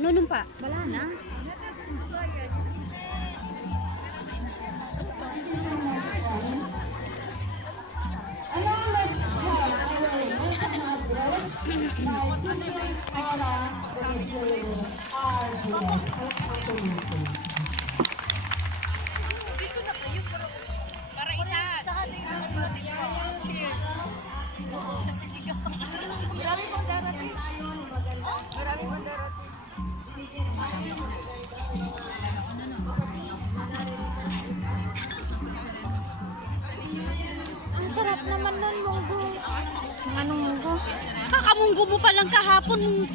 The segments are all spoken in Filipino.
Ano nun pa? Wala na. Let's have our welcome address by Sister Clara RDS. Para isa. Cheers. Marami pang darating. Marami pang darating. Ang sarap naman nun, munggo. Anong munggo? Kakamunggo mo pa lang kahapon.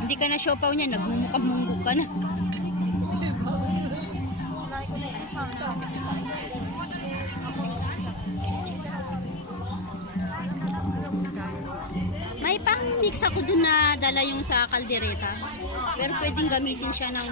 Hindi ka na siopaw niya, nagmumukha-munggo ka na. May pang-mix ako dun na dala yung sa kaldereta. Pero pwedeng gamitin siya ng...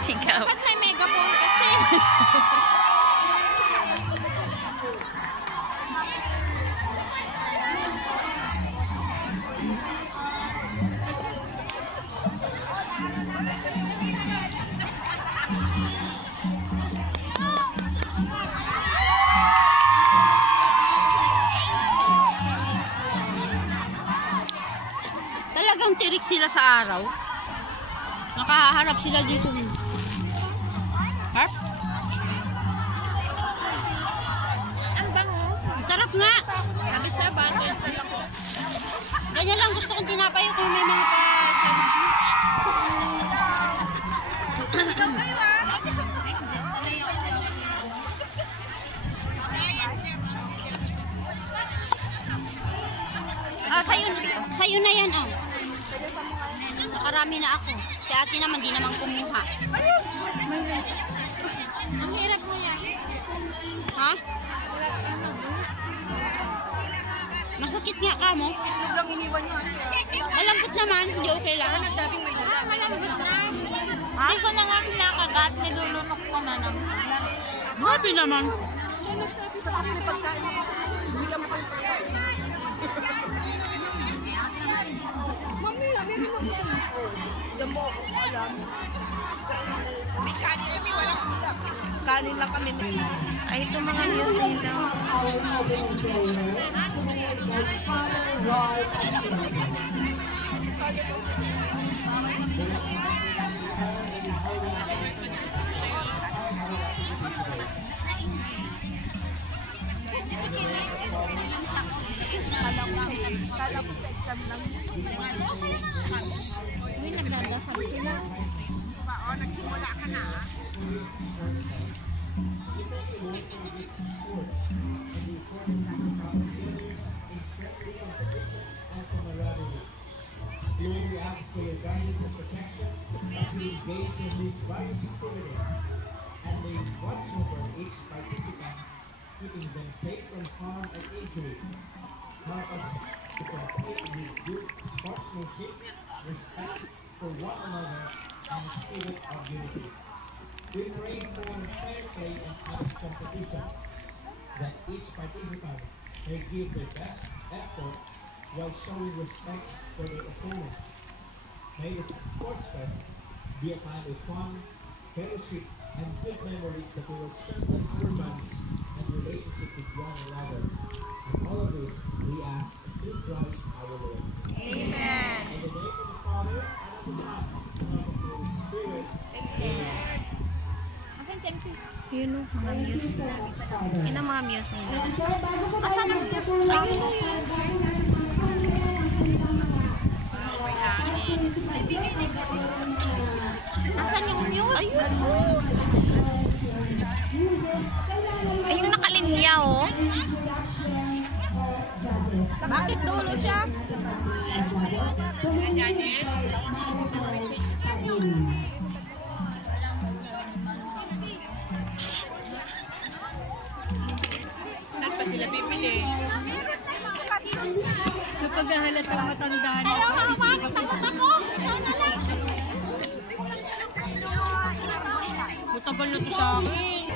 Sigaw. Ba't may megaphone kasi? Talagang tirik sila sa araw. Nakaharap sila dito. Harp? Ang bango. Sarap nga. Sabi siya ba? Ganyan lang gusto kong tinapay kung may mga pa-sarap. Sa'yo na yan, oh. Nakarami na ako. Si ate naman, di naman kumuha. Ang hirap mo yan. Ha? Masakit nga ka mo. Sobrang iniwan yun. Malambot naman, hindi okay lang. Nagsabing may dala. Malambot na. Ha? Hindi ko na nga kinakagat. Nilulunok ko na naman. Grabe naman. Siya nagsabi sa akin na pagkain. Hindi lang ako yung pagkain. Mami, meron mo yan. Gambo ako, alam. May kanin kami, walang ulam. Kanin lang kami. Ay, ito mga news nila. Kala ko sa exam lang. Uy, nagdadasal sila. Oo, nagsimula ka na. You will be asked for your guidance and protection as you engage in these various activities, and may watch over each participant, keeping them safe from harm and injury. Help us to complete with good sportsmanship, respect for one another, and a spirit of unity. We pray for fair play and honest competition, that each participant may give their best effort while showing respect for their opponents. May this sports fest be a time of fun, fellowship, and good memories that will strengthen our bonds and relationship with one another. And all of this we ask through Christ our Lord. Amen. In the name of the Father, and of the Son, and of the Holy Spirit. Amen. Yun o, mga muse. Yun ang mga muse nila. Asan ang muse? Ayun o yun. Asan yung muse? Ayun o. Ayun nakalinya o. Bakit dulo siya? Saan pa sila bibili? Kapag halatang matanda na. Matagal na to sa akin.